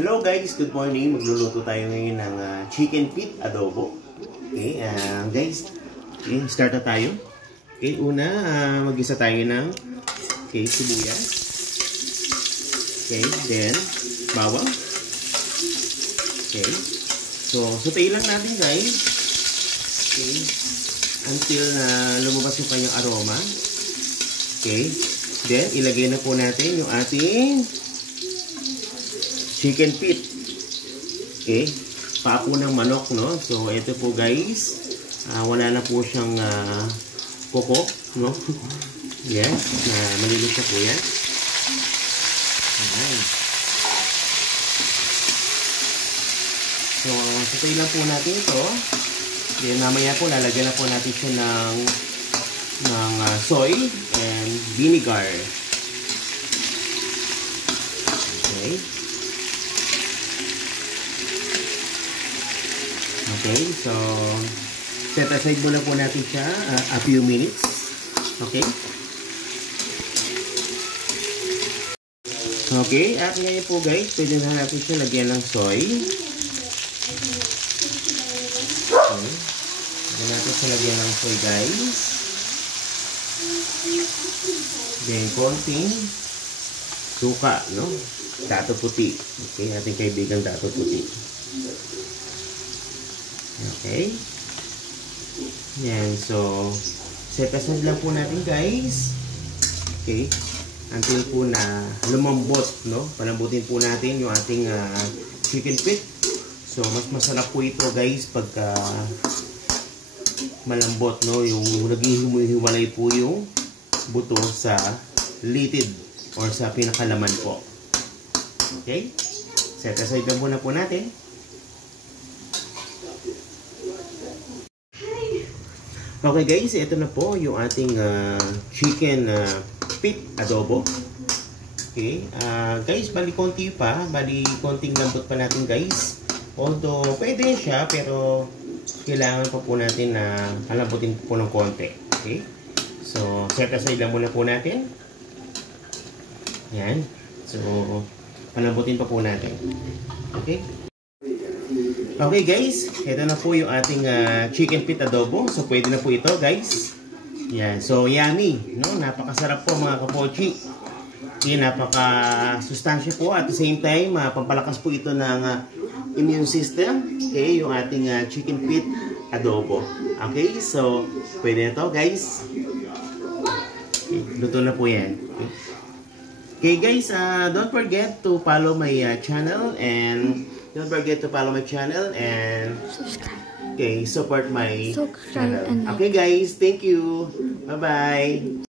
Hello guys, good morning. Magluluto tayo ngayon ng chicken feet adobo. Okay, guys, okay, start na tayo. Okay, una, mag-isa tayo ng sibuyas. Okay, then bawang. Okay, so sutayin lang natin guys. Okay, until lumabas yung kanyang aroma. Okay, then ilagay na po natin yung ating chicken feet. Okay, papo ng manok, no? So ito po guys, wala na po siyang kuko, no? Yes, malinis na po yan. Ayan. So sutayin lang po natin ito. Then mamaya po lalagyan na po natin siya ng soy and vinegar. Okay. Okay, so set aside muna po natin siya a few minutes. Okay. Okay, at ngayon po guys, pwede na natin siya lagyan ng soy. Okay. Pwede natin siya lagyan ng soy guys. Then konting suka, no? Dato puti. Okay, ating kaibigang dato puti. Okay. Yan. So, set aside lang po natin guys. Okay. Until po na lumambot, no? Palambutin po natin yung ating chicken feet. So, mas masarap po ito guys pagka malambot, no? Yung naghihiwalay po yung buto sa litid or sa pinakalaman po. Okay. Set aside lang muna po natin. Okay guys, ito na po yung ating chicken feet adobo. Okay, guys, bali konti pa, bali konting lambot pa natin guys. Although pwede siya, pero kailangan pa po natin na palambutin po ng konti. Okay, so set aside lang muna po natin. Yan, so palambutin pa po natin. Okay. Okay guys, ito na po yung ating chicken feet adobo. So pwede na po ito guys. Yan, so yummy, no? Napakasarap po mga kapochi. Okay, napaka-sustansya po at the same time, pampalakas po ito ng immune system. Okay, yung ating chicken feet adobo. Okay, so pwede na to guys. Okay, luto na po yan. Okay guys, don't forget to follow my channel and subscribe. Okay, support my channel. Okay guys, thank you. Bye-bye.